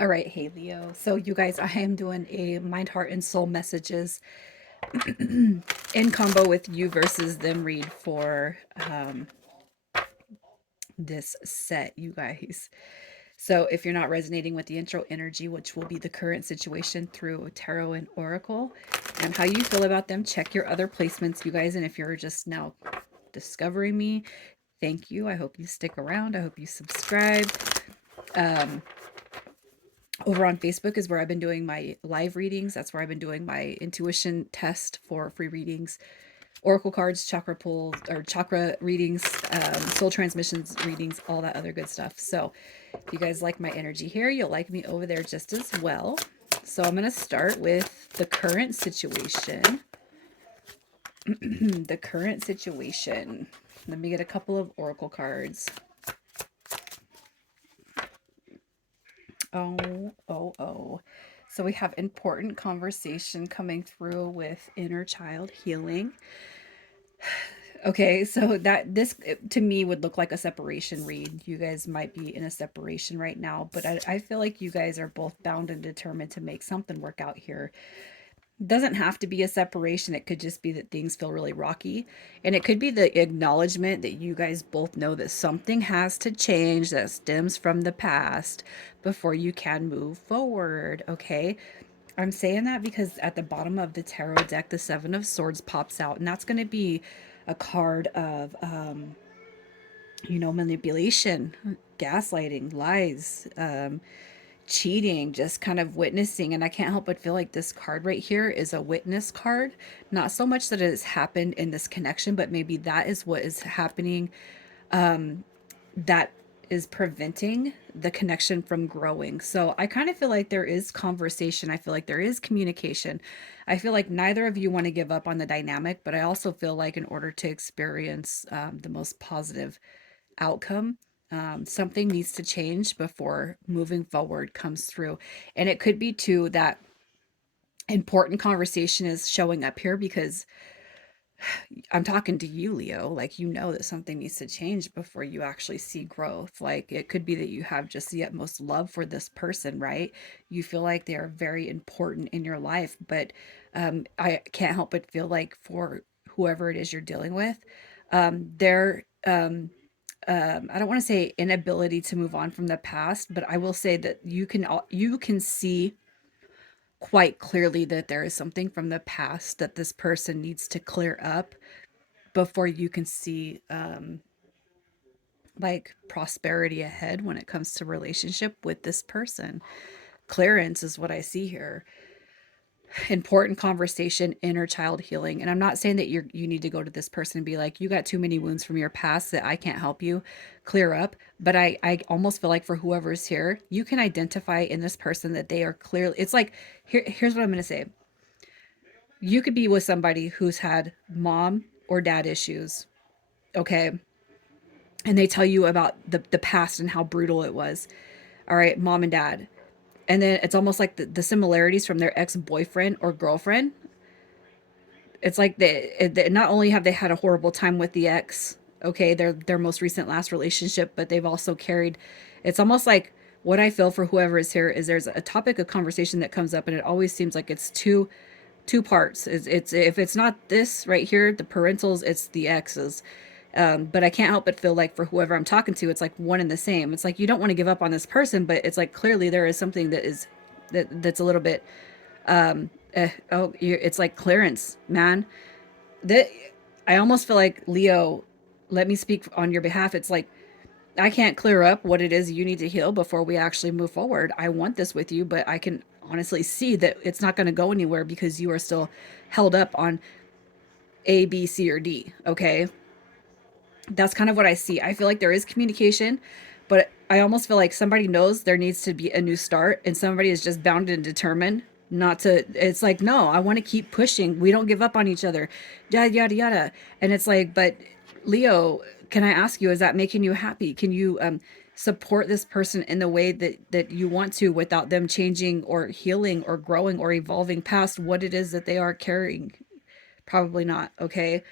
All right, hey Leo. So you guys, I am doing a mind, heart, and soul messages in combo with you versus them read for this set, you guys. So if you're not resonating with the intro energy, which will be the current situation through tarot and oracle, and how you feel about them, check your other placements, you guys. And if you're just now discovering me, thank you. I hope you stick around. I hope you subscribe. Um, Over on Facebook is where I've been doing my live readings. That's where I've been doing my intuition test for free readings, oracle cards, chakra pulls, or chakra readings, soul transmissions readings, all that other good stuff. So if you guys like my energy here, you'll like me over there just as well. So I'm going to start with the current situation. The current situation. Let me get a couple of oracle cards. Oh. So we have important conversation coming through with inner child healing. Okay, so that this to me would look like a separation read. You guys might be in a separation right now, but I feel like you guys are both bound and determined to make something work out here. Doesn't have to be a separation. It could just be that things feel really rocky. And it could be the acknowledgement that you guys both know that something has to change that stems from the past before you can move forward. Okay. I'm saying that because at the bottom of the tarot deck, the Seven of Swords pops out, and that's going to be a card of, manipulation, gaslighting, lies, cheating, just kind of witnessing. And I can't help but feel like this card right here is a witness card. Not so much that it has happened in this connection, but maybe that is what is happening that is preventing the connection from growing. So I kind of feel like there is conversation. I feel like there is communication. I feel like neither of you want to give up on the dynamic, but I also feel like in order to experience the most positive outcome, something needs to change before moving forward comes through. And it could be too that important conversation is showing up here because I'm talking to you, Leo. Like, you know that something needs to change before you actually see growth. Like, it could be that you have just the utmost love for this person, right? You feel like they are very important in your life, but I can't help but feel like for whoever it is you're dealing with, their I don't want to say inability to move on from the past, but I will say that you can see quite clearly that there is something from the past that this person needs to clear up before you can see like prosperity ahead when it comes to relationship with this person. Clearance is what I see here. Important conversation, inner child healing. And I'm not saying that you need to go to this person and be like, you got too many wounds from your past that I can't help you clear up. But I almost feel like for whoever's here, you can identify in this person that they are clearly, it's like, here's what I'm going to say. You could be with somebody who's had mom or dad issues, okay? And they tell you about the past and how brutal it was. All right, mom and dad. And then it's almost like the similarities from their ex-boyfriend or girlfriend. It's like they not only have they had a horrible time with the ex, okay, their most recent last relationship, but they've also carried, it's almost like what I feel for whoever is here is there's a topic of conversation that comes up and it always seems like it's two parts. It's if it's not this right here, the parentals, it's the exes. But I can't help but feel like for whoever I'm talking to, it's like one and the same. It's like you don't want to give up on this person, but it's like clearly there is something that is that's a little bit it's like clearance, man. That I almost feel like Leo, let me speak on your behalf. It's like I can't clear up what it is you need to heal before we actually move forward. I want this with you, but I can honestly see that it's not going to go anywhere because you are still held up on A, B, C, or D. Okay. That's kind of what I see. I feel like there is communication, but I almost feel like somebody knows there needs to be a new start and somebody is just bound and determined not to. It's like, no, I want to keep pushing. We don't give up on each other, yada yada yada. And it's like, but Leo, can I ask you, is that making you happy? Can you support this person in the way that you want to without them changing or healing or growing or evolving past what it is that they are carrying? Probably not. Okay.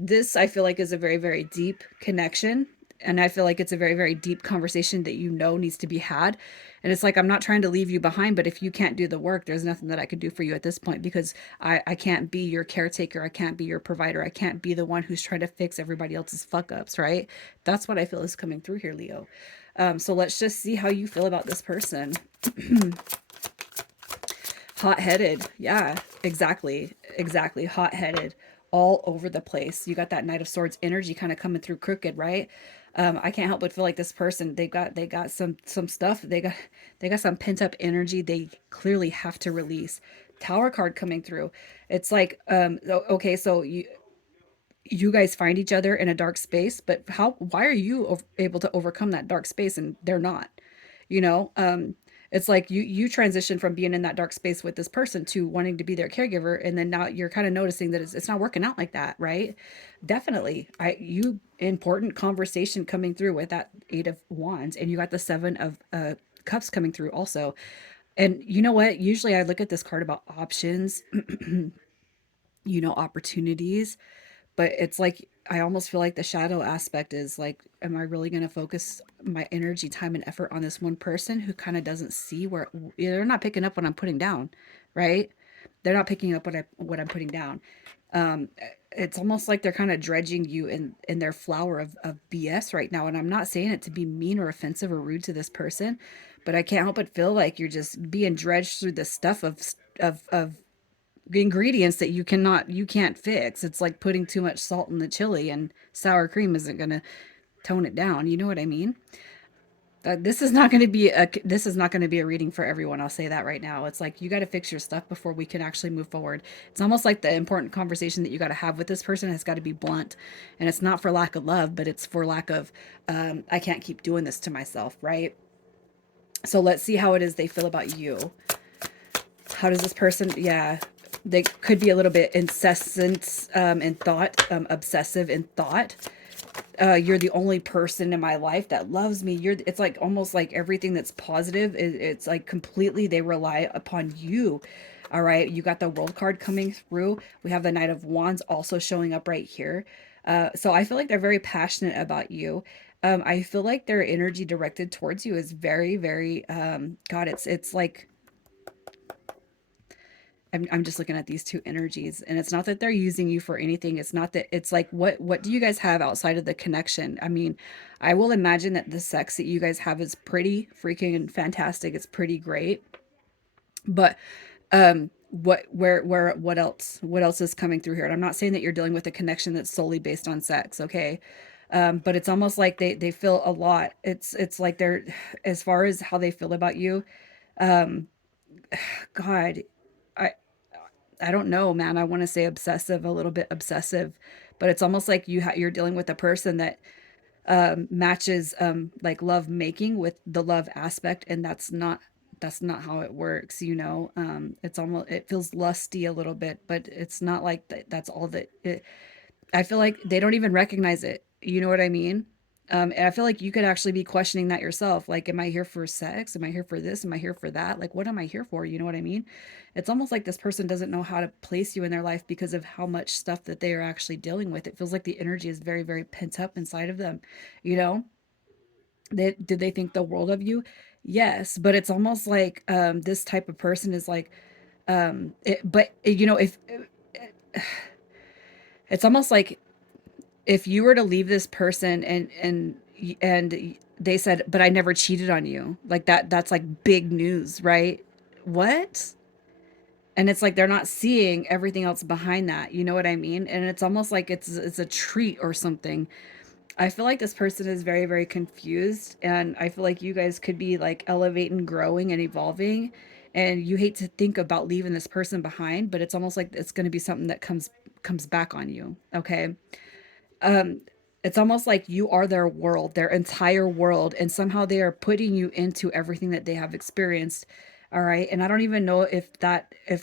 This I feel like is a very, very deep connection. And I feel like it's a very, very deep conversation that you know needs to be had. And it's like, I'm not trying to leave you behind, but if you can't do the work, there's nothing that I could do for you at this point, because I can't be your caretaker. I can't be your provider. I can't be the one who's trying to fix everybody else's fuck ups, right? That's what I feel is coming through here, Leo. So let's just see how you feel about this person. Hot-headed. Yeah, exactly. Exactly. Hot-headed. All over the place. You got that Knight of Swords energy kind of coming through crooked, right? I can't help but feel like this person, they got some stuff. They got some pent-up energy they clearly have to release. Tower card coming through. It's like, okay, so you guys find each other in a dark space, but why are you able to overcome that dark space and they're not? You know, it's like you transition from being in that dark space with this person to wanting to be their caregiver, and then now you're kind of noticing that it's not working out like that, right? Definitely. You important conversation coming through with that 8 of Wands, and you got the 7 of Cups coming through also. And you know what? Usually I look at this card about options, opportunities, but it's like I almost feel like the shadow aspect is like, am I really going to focus my energy, time, and effort on this one person who kind of doesn't see where they're not picking up what I'm putting down, right? They're not picking up what I'm putting down. Um, it's almost like they're kind of dredging you in their flower of BS right now. And I'm not saying it to be mean or offensive or rude to this person, but I can't help but feel like you're just being dredged through the stuff of ingredients that you can't fix. It's like putting too much salt in the chili, and sour cream isn't going to tone it down. You know what I mean? This is not going to be a reading for everyone. I'll say that right now. It's like you got to fix your stuff before we can actually move forward. It's almost like the important conversation that you got to have with this person has got to be blunt, and it's not for lack of love, but it's for lack of I can't keep doing this to myself, right? So let's see how it is they feel about you. How does this person, yeah, they could be a little bit incessant in thought, obsessive in thought. You're the only person in my life that loves me. It's like almost like everything that's positive, it's like completely they rely upon you. All right, you got the World card coming through. We have the Knight of Wands also showing up right here. So I feel like they're very passionate about you. I feel like their energy directed towards you is very, very, God, it's like I'm just looking at these two energies, and it's not that they're using you for anything. It's not that, it's like, what do you guys have outside of the connection? I mean, I will imagine that the sex that you guys have is pretty freaking fantastic. It's pretty great. But what else is coming through here? And I'm not saying that you're dealing with a connection that's solely based on sex, okay? But it's almost like they feel a lot. It's like they're, as far as how they feel about you, God, I I don't know, man. I want to say obsessive, a little bit obsessive, but it's almost like you're dealing with a person that matches like love making with the love aspect, and that's not how it works, you know. It's almost, it feels lusty a little bit, but it's not like that's all that it, I feel like they don't even recognize it. You know what I mean? And I feel like you could actually be questioning that yourself. Like, am I here for sex? Am I here for this? Am I here for that? Like, what am I here for? You know what I mean? It's almost like this person doesn't know how to place you in their life because of how much stuff that they are actually dealing with. It feels like the energy is very, very pent up inside of them. You know, did they think the world of you? Yes, but it's almost like this type of person is like, but you know, if it's almost like if you were to leave this person and they said, but I never cheated on you, like that's like big news, right? What? And it's like they're not seeing everything else behind that, you know what I mean? And it's almost like it's a treat or something. I feel like this person is very, very confused, and I feel like you guys could be like elevating, growing, and evolving, and you hate to think about leaving this person behind, but it's almost like it's going to be something that comes back on you, okay? um it's almost like you are their world, their entire world, and somehow they are putting you into everything that they have experienced. All right, and I don't even know if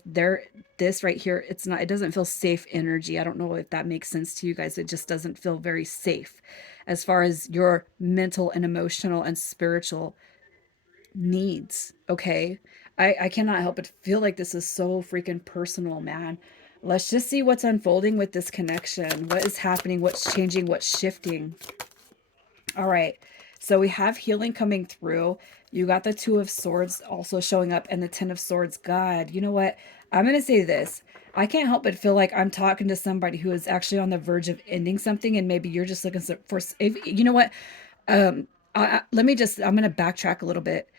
they're this right here, it's not, it doesn't feel safe energy. I don't know if that makes sense to you guys. It just doesn't feel very safe as far as your mental and emotional and spiritual needs. Okay, I cannot help but feel like this is so freaking personal, man. Let's just see what's unfolding with this connection. What is happening? What's changing? What's shifting? All right. So we have healing coming through. You got the Two of Swords also showing up and the Ten of Swords. God, you know what? I'm going to say this. I can't help but feel like I'm talking to somebody who is actually on the verge of ending something, and maybe you're just looking for, if, you know what? Um, let me just, I'm going to backtrack a little bit.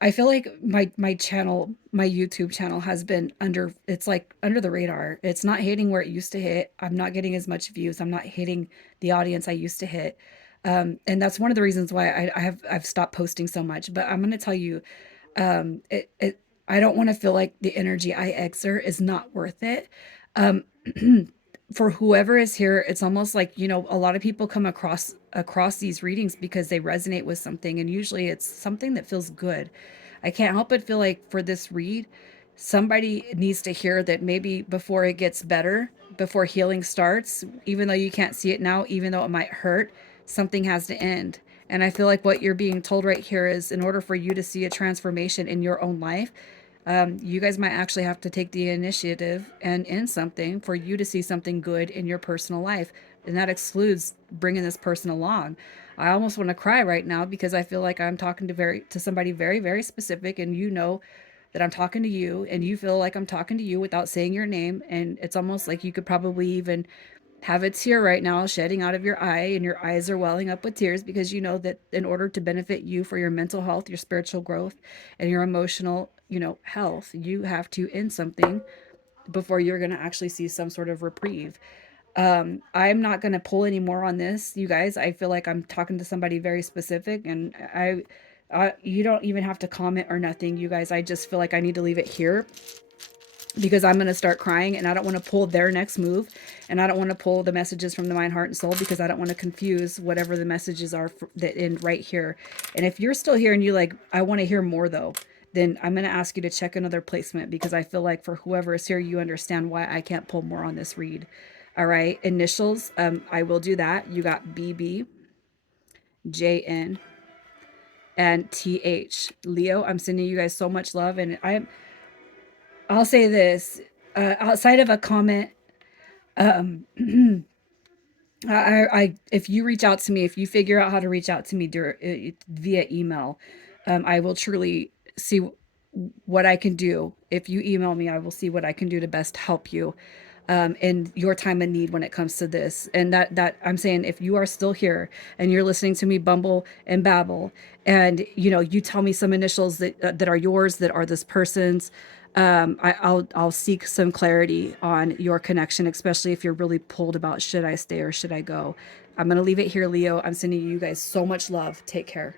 I feel like my channel, my YouTube channel has been under, it's like under the radar. It's not hitting where it used to hit. I'm not getting as much views. I'm not hitting the audience I used to hit. And that's one of the reasons why I've stopped posting so much. But I'm gonna tell you, it I don't want to feel like the energy I exert is not worth it. Um, for whoever is here, it's almost like, you know, a lot of people come across these readings because they resonate with something, and usually it's something that feels good. I can't help but feel like for this read, somebody needs to hear that maybe before it gets better, before healing starts, even though you can't see it now, even though it might hurt, something has to end. And I feel like what you're being told right here is, in order for you to see a transformation in your own life, you guys might actually have to take the initiative and end something for you to see something good in your personal life. And that excludes bringing this person along. I almost want to cry right now because I feel like I'm talking to somebody very, very specific, and you know that I'm talking to you, and you feel like I'm talking to you without saying your name. And it's almost like you could probably even have a tear right now shedding out of your eye, and your eyes are welling up with tears because you know that in order to benefit you for your mental health, your spiritual growth, and your emotional, you know, health, you have to end something before you're going to actually see some sort of reprieve. I'm not going to pull any more on this, you guys. I feel like I'm talking to somebody very specific, and you don't even have to comment or nothing, you guys. I just feel like I need to leave it here because I'm going to start crying, and I don't want to pull their next move, and I don't want to pull the messages from the mind, heart, and soul, because I don't want to confuse whatever the messages are that end right here. And if you're still here and you like, I want to hear more though, then I'm going to ask you to check another placement, because I feel like for whoever is here, you understand why I can't pull more on this read. All right, initials, I will do that. You got BB, JN, and TH. Leo, I'm sending you guys so much love, and I'll say this, outside of a comment, um, if you reach out to me, if you figure out how to reach out to me via email, I will truly see what I can do. If you email me, I will see what I can do to best help you in your time of need when it comes to this. And that I'm saying, if you are still here and you're listening to me bumble and babble, and you know, you tell me some initials that are yours, that are this person's, I'll seek some clarity on your connection, especially if you're really pulled about, should I stay or should I go. I'm gonna leave it here, Leo. I'm sending you guys so much love. Take care.